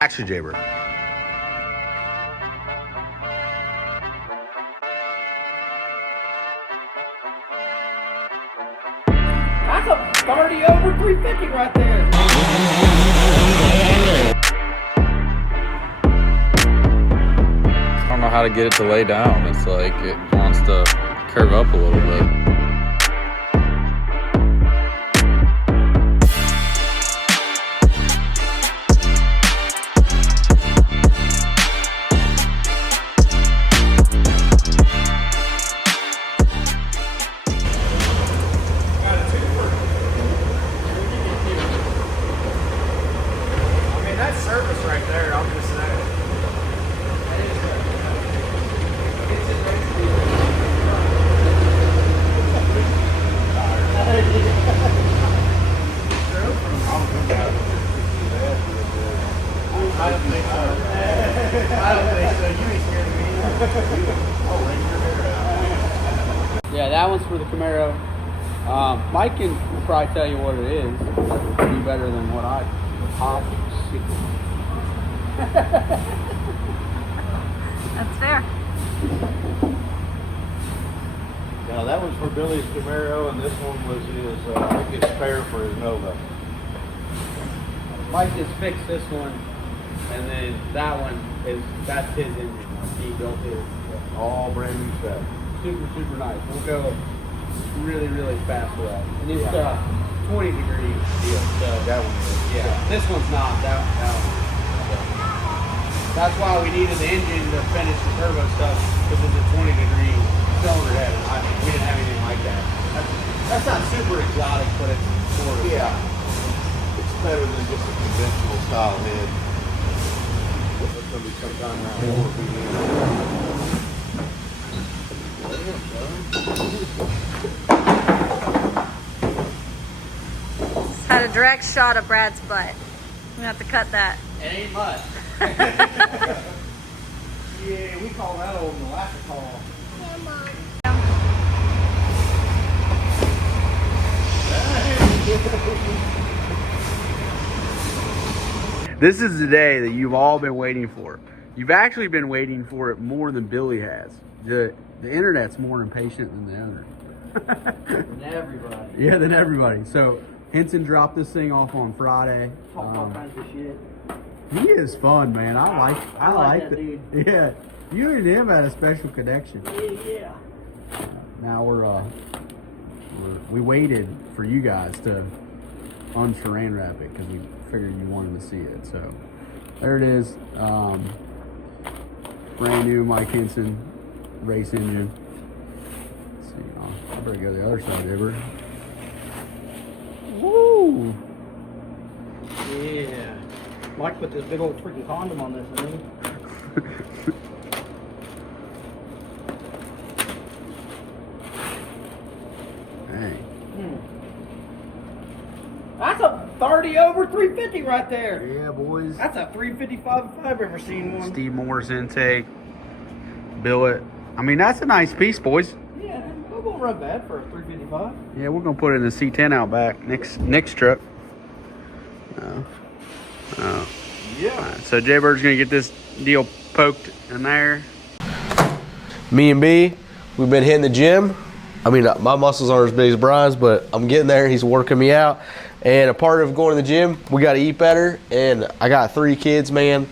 Action, Jaybird. That's a 30 over 350 right there. I don't know how to get it to lay down. It's like it wants to curve up a little bit. That's service right there, I'm just saying. I don't think so. I don't think so. You ain't scared of me. I'll wring your hair out. Yeah, that one's for the Camaro. Mike can probably tell you what it is. It'll be better than what I pop. That's fair. Now that one's for Billy's Camaro, and this one was his, his spare for his Nova. Mike just fixed this one, and then that one that's his engine. He built his. All brand new stuff. Super nice. We'll go really fast with that. And it's 20 degree deal. So That one is. yeah, this one's not. That one. That's why we needed the engine to finish the turbo stuff, because it's a 20 degree cylinder head. We didn't have anything like that. That's not super exotic, but it's sort of. Yeah. It's better than just a conventional style head. It's going to be sometime around 4 p.m. Just had a direct shot of Brad's butt. We have to cut that. It ain't much. Yeah, we call that old Malacca. This is the day that you've all been waiting for. You've actually been waiting for it more than Billy has. The internet's more impatient than the owner. And everybody. Yeah, than everybody. So Henson dropped this thing off on Friday. Talk all kinds of shit. He is fun, man. I like that it. dude. Yeah, you and him had a special connection. Yeah. Now we waited for you guys to unsaran wrap it because we figured you wanted to see it. So there it is. Brand new Mike Henson race engine. Let's see, I better go to the other side, Ever. Woo! Yeah. Mike put this big old freaking condom on this thing. Hey. That's a 30 over 350 right there. Yeah, boys. That's a 355 if I've ever seen one. Steve Morris intake. Billet. I mean, that's a nice piece, boys. Yeah, it won't run bad for a 355. Yeah, we're gonna put it in the C10 out back. Nick's truck. Yeah. Right, so Jaybird's gonna get this deal poked in there. Me and B, we've been hitting the gym. I mean, my muscles aren't as big as Brian's, but I'm getting there. He's working me out. And a part of going to the gym, we got to eat better. And I got 3 kids, man.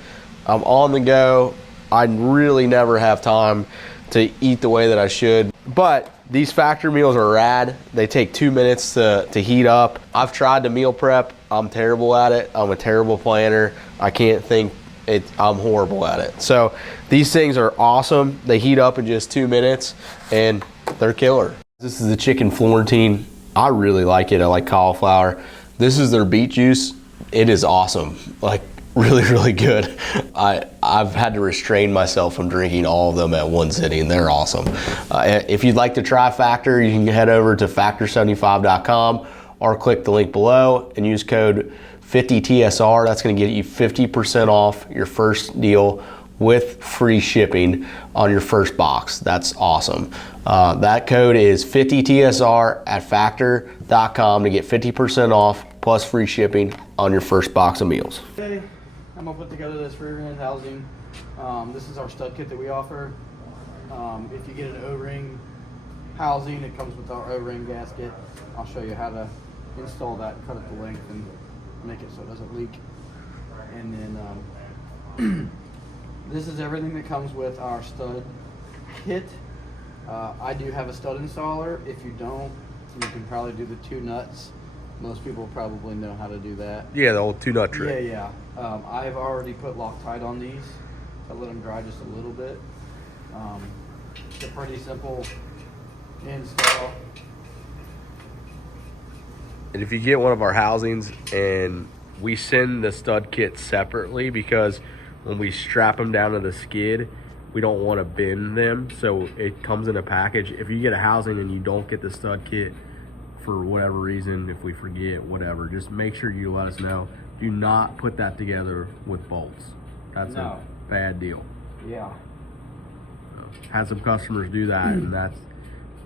I'm on the go. I really never have time to eat the way that I should. But these factory meals are rad. They take 2 minutes to heat up. I've tried to meal prep. I'm terrible at it. I'm a terrible planner. I can't think. I'm horrible at it. So these things are awesome. They heat up in just 2 minutes and they're killer. This is the chicken Florentine. I really like it. I like cauliflower. This is their beet juice. It is awesome. Like really good. I've had to restrain myself from drinking all of them at one sitting. They're awesome. If you'd like to try Factor, you can head over to factor75.com or click the link below and use code 50TSR. That's going to get you 50% off your first deal with free shipping on your first box. That's awesome. That code is 50TSR at factor.com to get 50% off plus free shipping on your first box of meals. Okay. I'm gonna put together this rear end housing. This is our stud kit that we offer. If you get an O-ring housing, it comes with our O-ring gasket. I'll show you how to install that, cut it to length, and make it so it doesn't leak. And then this is everything that comes with our stud kit. I do have a stud installer. If you don't, you can probably do the 2 nuts. Most people probably know how to do that. Yeah, the old 2-nut trick. Yeah. I've already put Loctite on these. I let them dry just a little bit. It's a pretty simple install. And if you get one of our housings, and we send the stud kit separately, because when we strap them down to the skid, we don't want to bend them, so it comes in a package. If you get a housing and you don't get the stud kit for whatever reason, if we forget, whatever, just make sure you let us know. Do not put that together with bolts. That's a bad deal. Yeah. Had some customers do that, and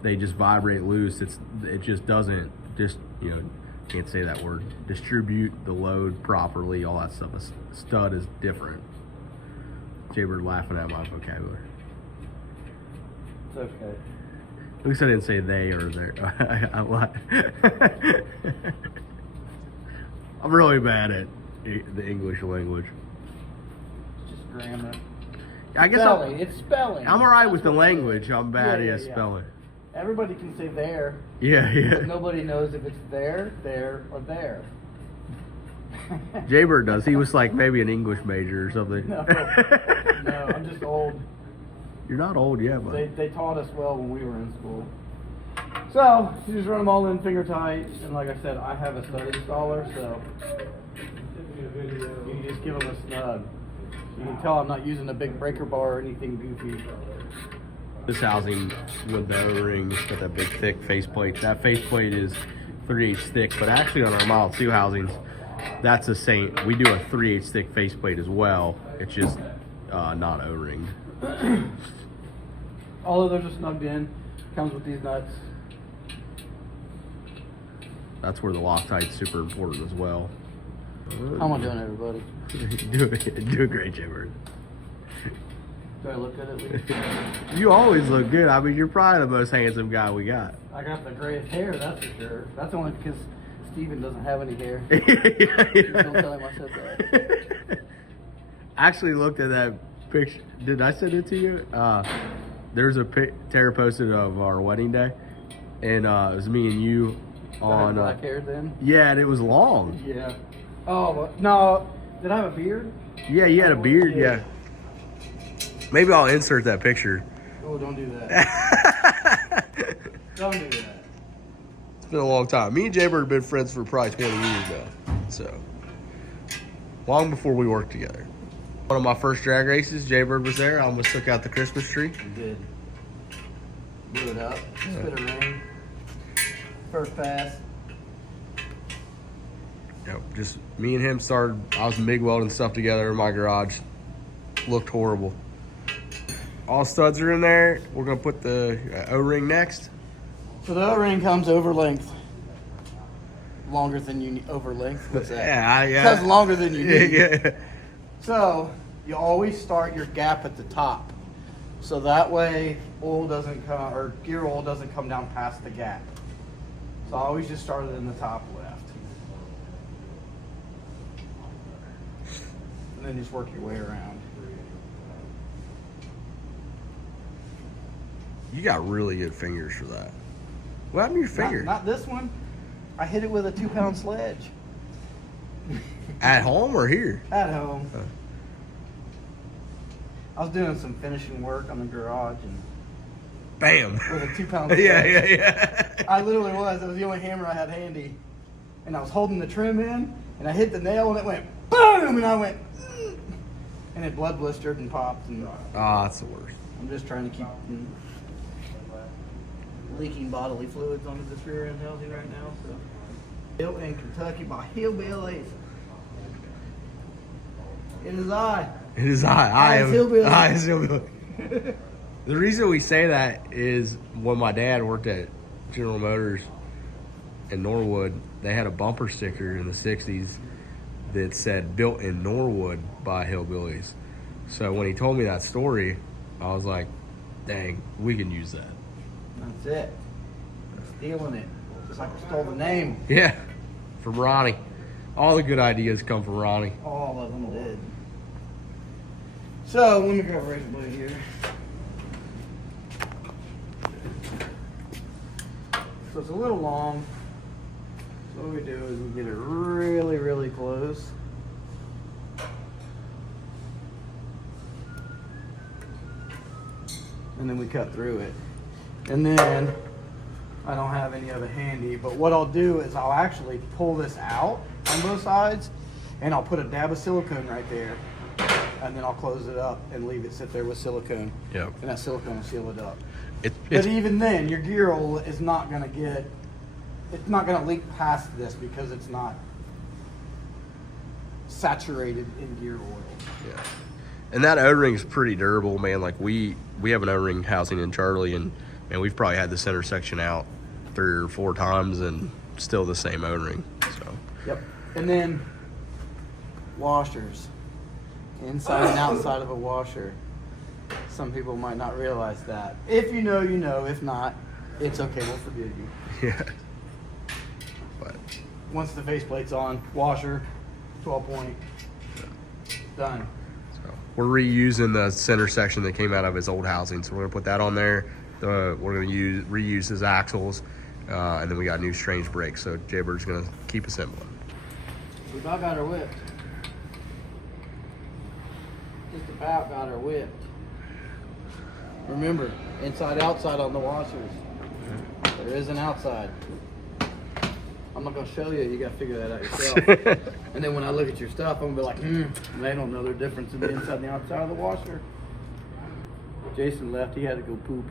they just vibrate loose. It just doesn't can't say that word, distribute the load properly, all that stuff. A stud is different. Jaybird laughing at my vocabulary. It's okay. At least I didn't say they or their. I'm really bad at the English language. It's just grammar. I guess It's spelling. I'm alright with the language. I'm bad at spelling. Everybody can say there. Yeah. But nobody knows if it's there, or there. Jaybird does. He was like maybe an English major or something. No, I'm just old. You're not old yet, but They taught us well when we were in school. So, you just run them all in finger tight, and like I said, I have a stud installer, so you can just give them a snug. You can tell I'm not using a big breaker bar or anything goofy. this housing with the O-ring, it's got that big thick faceplate. That faceplate is 3/8 thick, but actually on our Model 2 housings, that's the same. We do a 3/8 thick faceplate as well. It's just not O-ringed. All of those are snugged in. Comes with these nuts. That's where the Loctite's super important as well. How am I doing, everybody? do a great job, Bird. Do I look good at least? You always look good. I mean, you're probably the most handsome guy we got. I got the greatest hair, that's for sure. That's only because Steven doesn't have any hair. Don't tell him I said that. I actually looked at that picture. Did I send it to you? There's a Tara posted of our wedding day, and it was me and you on. Black hair then? Yeah, and it was long. Yeah. Oh well, no. Did I have a beard? Yeah, you had a beard. Yeah. Maybe I'll insert that picture. Oh, don't do that. Don't do that. It's been a long time. Me and Jaybird have been friends for probably 20 years now. So, long before we worked together. One of my first drag races, Jaybird was there. I almost took out the Christmas tree. You did. Blew it up. Spit a ring. First pass. Yep, just me and him started. I was MIG welding stuff together in my garage. Looked horrible. All studs are in there. We're gonna put the O-ring next. So the O-ring comes over length. Longer than you need. Over length? What's that? Yeah. It says longer than you need. Yeah. So you always start your gap at the top. So that way oil doesn't come, or gear oil doesn't come down past the gap. So I always just started in the top left. And then just work your way around. You got really good fingers for that. What happened to your finger? Not this one. I hit it with a 2-pound sledge. At home or here? At home. I was doing some finishing work on the garage and Bam. with a 2-pound sledge. Yeah. I literally was. It was the only hammer I had handy. And I was holding the trim in and I hit the nail and it went boom and I went and it blood blistered and popped. And That's the worst. I'm just trying to keep leaking bodily fluids onto this rear end housing right now. So. Built in Kentucky by hillbillies. It is I. It is I is hillbilly. I is hillbilly. The reason we say that is when my dad worked at General Motors in Norwood, they had a bumper sticker in the 60s that said built in Norwood by Hillbillies. So when he told me that story, I was like, dang, we can use that. That's it. Stealing it. Just like we stole the name. Yeah, from Ronnie. All the good ideas come from Ronnie. All of them did. So, let me grab a razor blade here. So it's a little long. So what we do is we get it really, really close. And then we cut through it. And then, I don't have any of it handy, but what I'll do is I'll actually pull this out on both sides, and I'll put a dab of silicone right there, and then I'll close it up and leave it sit there with silicone. Yep. And that silicone will seal it up. It's But even then, your gear oil is not gonna it's not gonna leak past this because it's not saturated in gear oil. yeah. And that O-ring is pretty durable, man. Like we have an O-ring housing in Charlie, and we've probably had the center section out 3 or 4 times, and still the same O-ring. So. Yep. And then washers, inside and outside of a washer. Some people might not realize that. If you know, you know. If not, it's okay. We'll forgive you. Yeah. But Once the faceplate's on, washer, 12 point, done. so we're reusing the center section that came out of his old housing, so we're gonna put that on there. We're gonna reuse his axles, and then we got new strange brakes. So Jaybird's gonna keep assembling. We about got her whipped. Just about got her whipped. Remember, inside, outside on the washers. There is an outside. I'm not gonna show you. You gotta figure that out yourself. And then when I look at your stuff, I'm gonna be like, they don't know the difference in the inside and the outside of the washer. Jason left. He had to go poop.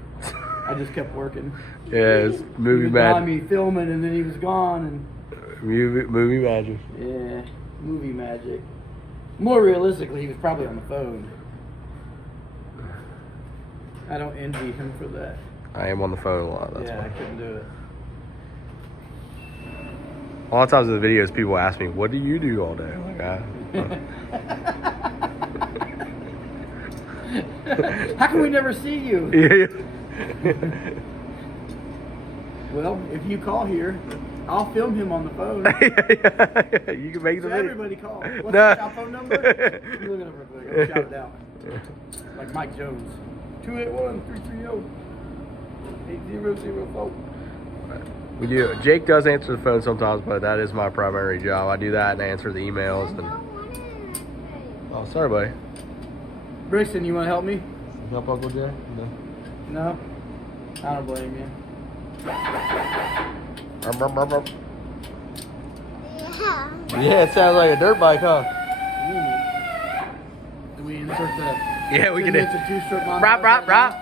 I just kept working. Yeah, it's movie He was magic. behind me filming, and then he was gone. And Movie magic. yeah, movie magic. More realistically, he was probably on the phone. I don't envy him for that. I am on the phone a lot. That's Yeah, I why. couldn't do it. A lot of times in the videos, people ask me, "What do you do all day?" I'm like, How can we never see you? yeah. Well, if you call here, I'll film him on the phone. You can make the So video. everybody call. What's No. the shop phone number? You look it up real quick. I'll shout it out. Like Mike Jones. 281-330-8004. We do. Jake does answer the phone sometimes, but that is my primary job. I do that and answer the emails. And oh, sorry, buddy. Brixton, you want to help me? Help Uncle Jay? No? I don't blame you. Yeah, it sounds like a dirt bike, huh? Do we insert the... Yeah, we can do. It's a two-stroke montage. Rop, rop, rop.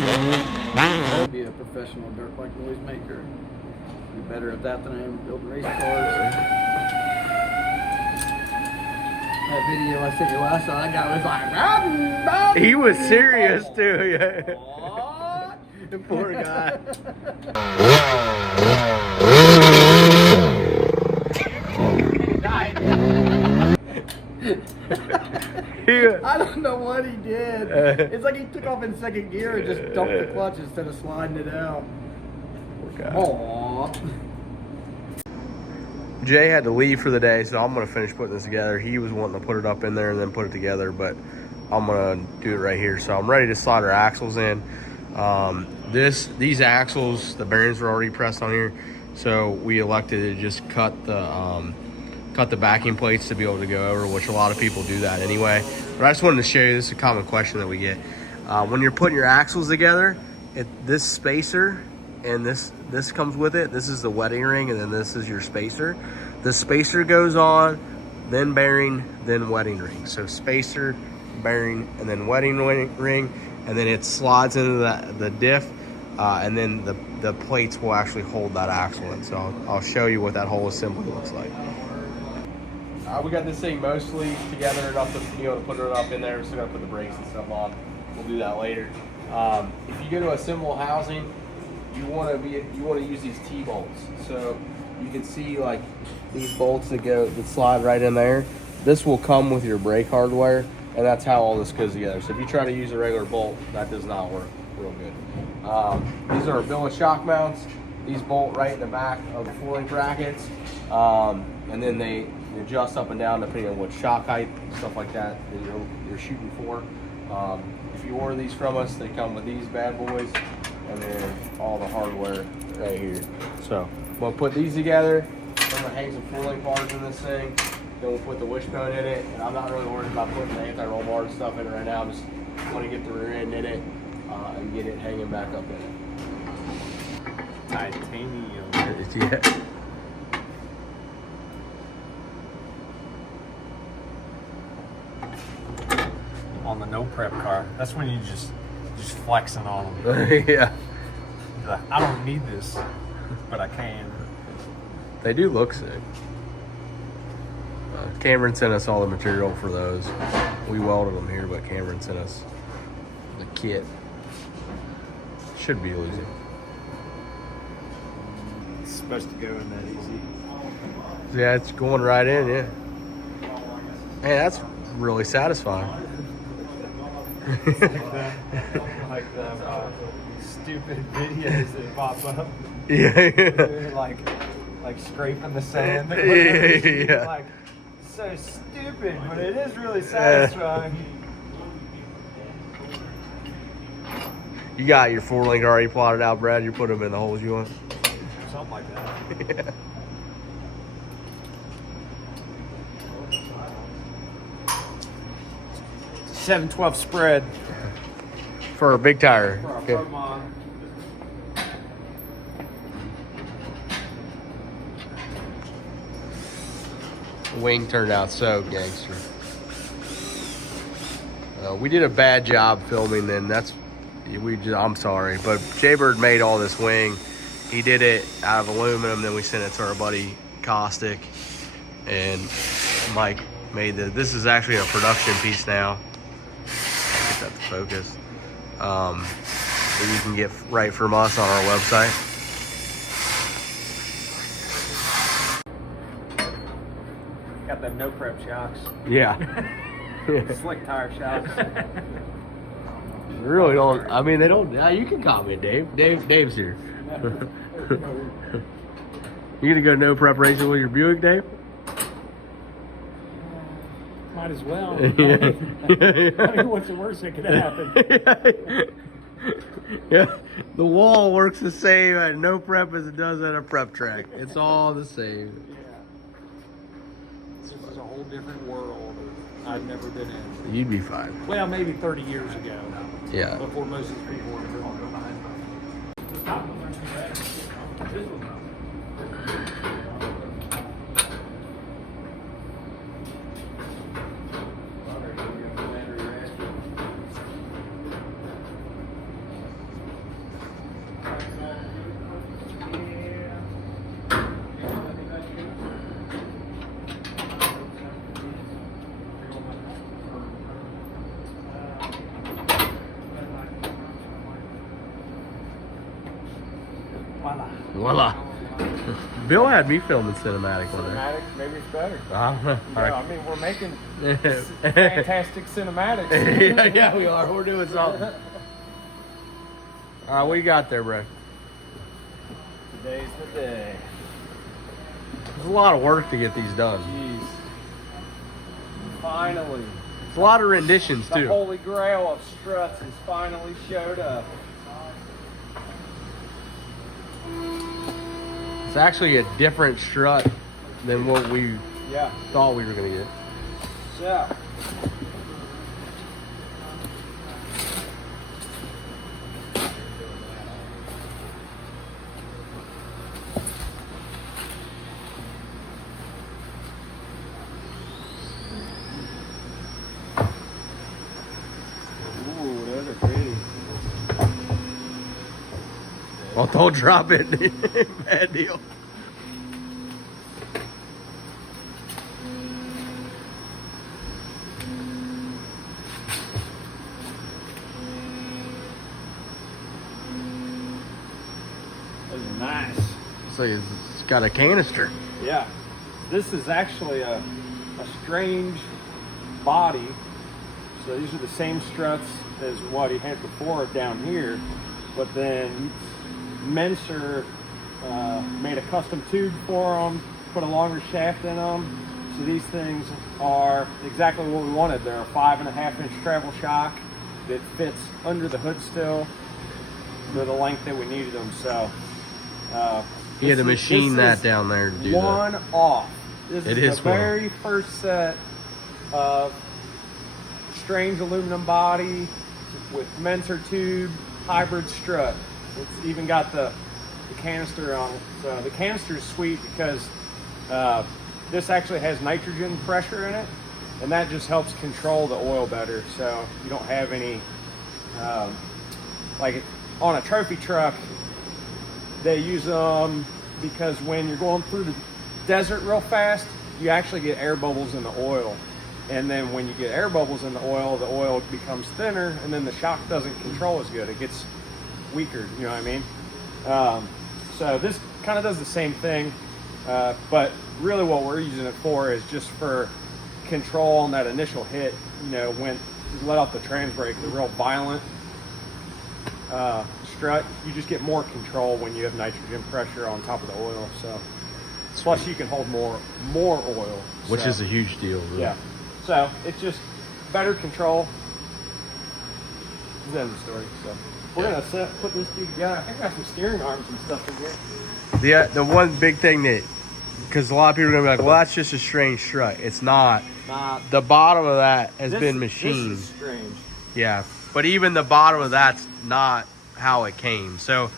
I'd be a professional dirt bike noise maker. Be better at that than I am building race cars. That video I sent you last time, that guy was like, He was serious too, yeah. What? The poor guy. I don't know what he did. It's like he took off in second gear and just dumped the clutch instead of sliding it out. Aww. Jay had to leave for the day, so I'm gonna finish putting this together. He was wanting to put it up in there and then put it together, but I'm gonna do it right here. So I'm ready to slide our axles in. These axles, the bearings were already pressed on here, so we elected to just cut the backing plates to be able to go over, which a lot of people do that anyway. But I just wanted to show you, this is a common question that we get. When you're putting your axles together, this spacer and this comes with it. This is the wedding ring, and then this is your spacer. The spacer goes on, then bearing, then wedding ring. So spacer, bearing, and then wedding ring, and then it slides into the diff, and then the plates will actually hold that axle in. So I'll show you what that whole assembly looks like. We got this thing mostly together enough to be able to put it up in there. We're still gonna put the brakes and stuff on. We'll do that later. If you go to assemble housing, you want to use these T-bolts. So you can see like these bolts that slide right in there. This will come with your brake hardware, and that's how all this goes together. So if you try to use a regular bolt, that does not work real good. These are billet shock mounts. These bolt right in the back of the floor link brackets, and then they adjust up and down depending on what shock height, stuff like that you're shooting for. If you order these from us, they come with these bad boys, and then all the hardware right here. So we'll put these together. I'm gonna hang some floor link bars in this thing. Then we'll put the wishbone in it, and I'm not really worried about putting the anti-roll bar and stuff in it right now. I'm just want to get the rear end in it and get it hanging back up in it. Titanium. Yeah. On the no prep car. That's when you just flexing on them. Yeah. Like, I don't need this, but I can. They do look sick. Cameron sent us all the material for those. We welded them here, but Cameron sent us the kit. Should be easy. It's supposed to go in that easy. Yeah, it's going right in, yeah. Man, that's really satisfying. like the stupid videos that pop up. Yeah. like scraping the sand. Yeah. Like, so stupid, but it is really satisfying. You got your 4-link already plotted out, Brad. You put them in the holes you want. Something like that. Yeah. 7/12 spread. For a big tire. For a Okay. pro mod. Wing turned out so gangster. We did a bad job filming, and I'm sorry, but Jaybird made all this wing. He did it out of aluminum, then we sent it to our buddy Caustic, and Mike made this is actually a production piece now. I'll get that to focus. That you can get right from us on our website. Got them no prep shocks. Yeah. Slick tire shocks. Really don't. I mean, they don't. You can comment, Dave. Dave's here. You gonna go no preparation with your Buick, Dave? Might as well. Yeah. I mean, what's the worst that could happen? Yeah. The wall works the same at no prep as it does at a prep track. It's all the same. Yeah. This is a whole different world I've never been in. You'd be fine. Well, maybe 30 years ago. Yeah. Before most of these people were driven behind. Voila. Bill had me filming cinematic with her. Cinematic, maybe it's better. I don't know. Yeah, I mean, we're making fantastic cinematics. Yeah, we are. We're doing something. All right, what you got there, bro? Today's the day. It's a lot of work to get these done. Jeez. Finally. It's a lot of renditions, The too. holy grail of struts has finally showed up. It's actually a different strut than what we Yeah. thought we were going to get. So. Ooh, those are pretty. Well, don't drop it. Bad deal. Looks like it's got a canister. Yeah. This is actually a strange body. So these are the same struts as what he had before down here, but then Menser made a custom tube for them, put a longer shaft in them. So these things are exactly what we wanted. They're a 5.5-inch travel shock that fits under the hood still to the length that we needed them. So You had to machine that down there to do that. One off. This It is is the one. very first set of strange aluminum body with Menser tube hybrid strut. It's even got the canister on it. So the canister is sweet because this actually has nitrogen pressure in it, and that just helps control the oil better. So you don't have any, like on a trophy truck, they use them because when you're going through the desert real fast, you actually get air bubbles in the oil. And then when you get air bubbles in the oil becomes thinner, and then the shock doesn't control as good. It gets weaker, you know what I mean? So this kind of does the same thing, but really what we're using it for is just for control on that initial hit. You know, when you let off the trans brake, the real violent strut, you just get more control when you have nitrogen pressure on top of the oil. So plus you can hold more oil, Which so, is a huge deal, really. yeah. So it's just better control. That's the end of the story. So we're gonna put this dude together. I think I got some steering arms and stuff in here. The one big thing that, because a lot of people are gonna be like, well, that's just a strange strut. It's not. The bottom of that has been machined. This is strange. Yeah, but even the bottom of that's not how it came. So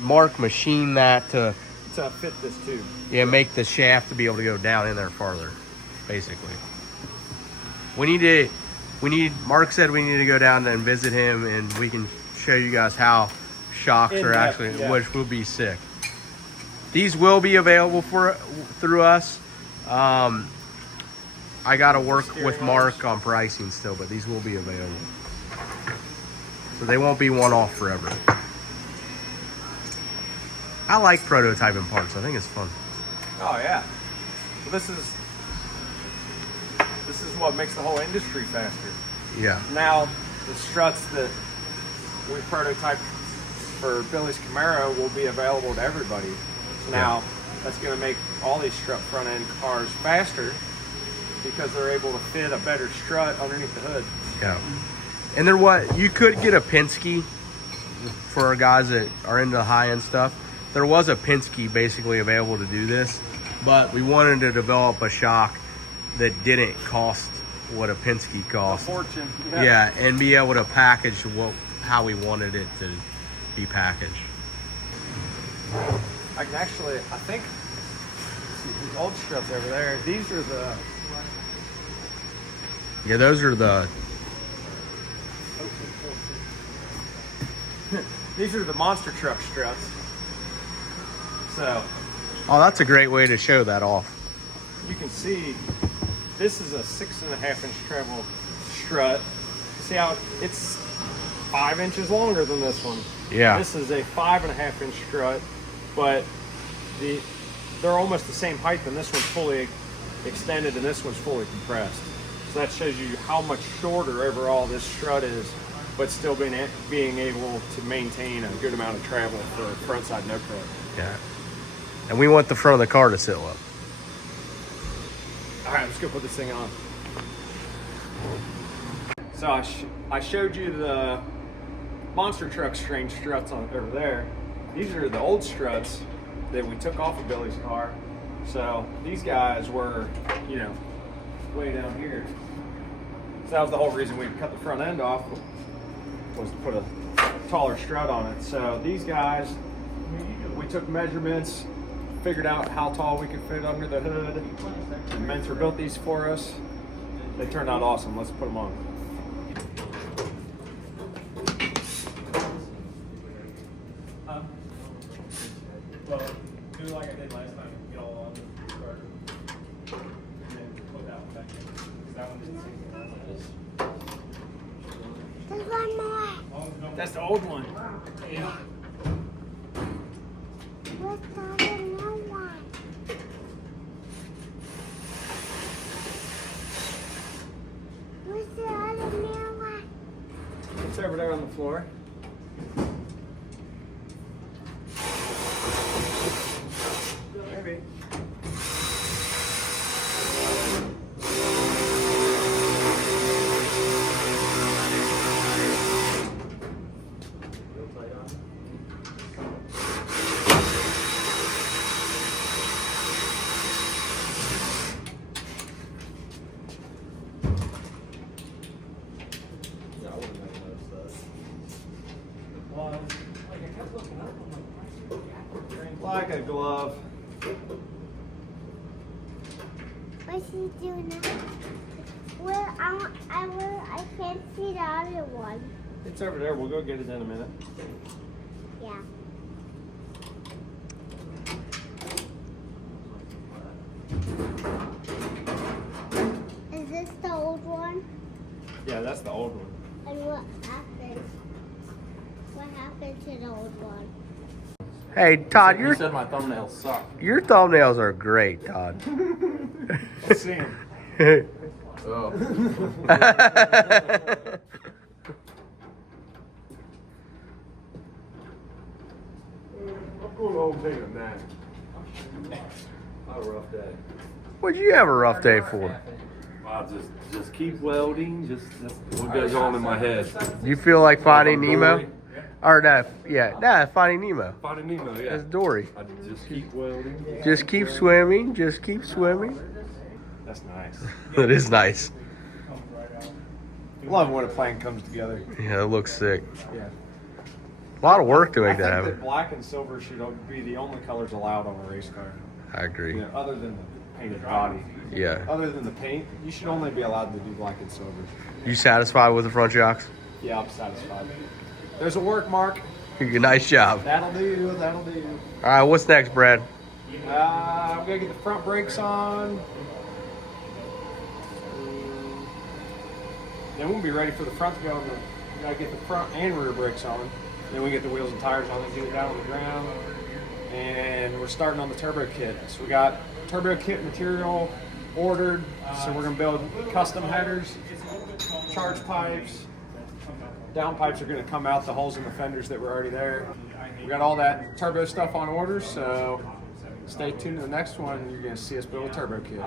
Mark machined that to fit this tube. make the shaft to be able to go down in there farther, basically. Mark said we need to go down and visit him, and we can show you guys how shocks are actually, which will be sick. These will be available through us. I got to work with Mark on pricing still, but these will be available. So they won't be one off forever. I like prototyping parts. I think it's fun. Oh yeah. Well, this is what makes the whole industry faster. Yeah. Now the struts that we prototyped for Billy's Camaro will be available to everybody. So now that's going to make all these strut front end cars faster because they're able to fit a better strut underneath the hood. Yeah. And you could get a Penske for our guys that are into high end stuff. There was a Penske basically available to do this, but we wanted to develop a shock that didn't cost what a Penske cost. A fortune. Yeah, and be able to package how we wanted it to be packaged. I can actually, I think, these old struts over there, these are the... Yeah, those are the... These are the monster truck struts. So... Oh, that's a great way to show that off. You can see this is a 6.5-inch travel strut. See how it's 5 inches longer than this one. Yeah. This is a 5.5-inch strut, but they're almost the same height, and this one's fully extended and this one's fully compressed. So that shows you how much shorter overall this strut is, but still being able to maintain a good amount of travel for frontside no cut. Yeah. And we want the front of the car to sit up. All right, let's go put this thing on. So I showed you the monster truck strange struts over there. These are the old struts that we took off of Billy's car. So these guys were, way down here. So that was the whole reason we cut the front end off, was to put a taller strut on it. So these guys, we took measurements, figured out how tall we could fit under the hood. And Mentor built these for us. They turned out awesome. Let's put them on. Well, do like I did last time. Get all on the starter. And then put that one back in. Because that one didn't seem There's one more. That's the old one. Yeah. Where Where's the other new one? Where's the other new one? It's over there on the floor. Maybe. Like a glove. What's he doing now? Well, I can't see the other one. It's over there. We'll go get it in a minute. Yeah. Is this the old one? Yeah, that's the old one. And what happened? What happened to the old one? Hey, Todd, You said my thumbnails suck. your thumbnails are great, Todd. Let's see him. Oh. I'm going home bigger than that. Not a rough day. What'd you have a rough day for? I'll just keep welding. Just what goes on in my head. You feel like Finding Nemo? Dory. Or no, Finding Nemo. Finding Nemo, yeah. That's Dory. I just keep welding. Just keep swimming. Just keep swimming. That's nice. That is nice. Love when a plane comes together. Yeah, it looks sick. Yeah. A lot of work to I make think that that happen. black and silver should be the only colors allowed on a race car. I agree. You know, other than the painted body. Yeah. Other than the paint, you should only be allowed to do black and silver. You satisfied with the front shocks? Yeah, I'm satisfied. There's a work mark. Nice job. That'll do. That'll do. All right, what's next, Brad? I'm gonna get the front brakes on. Then we'll be ready for the front to go. We gotta get the front and rear brakes on. Then we get the wheels and tires on and get it down on the ground. And we're starting on the turbo kit. So we got turbo kit material ordered. So we're gonna build custom headers, charge pipes. Down pipes are gonna come out the holes in the fenders that were already there. We got all that turbo stuff on order, so stay tuned to the next one. You're gonna see us build a turbo kit.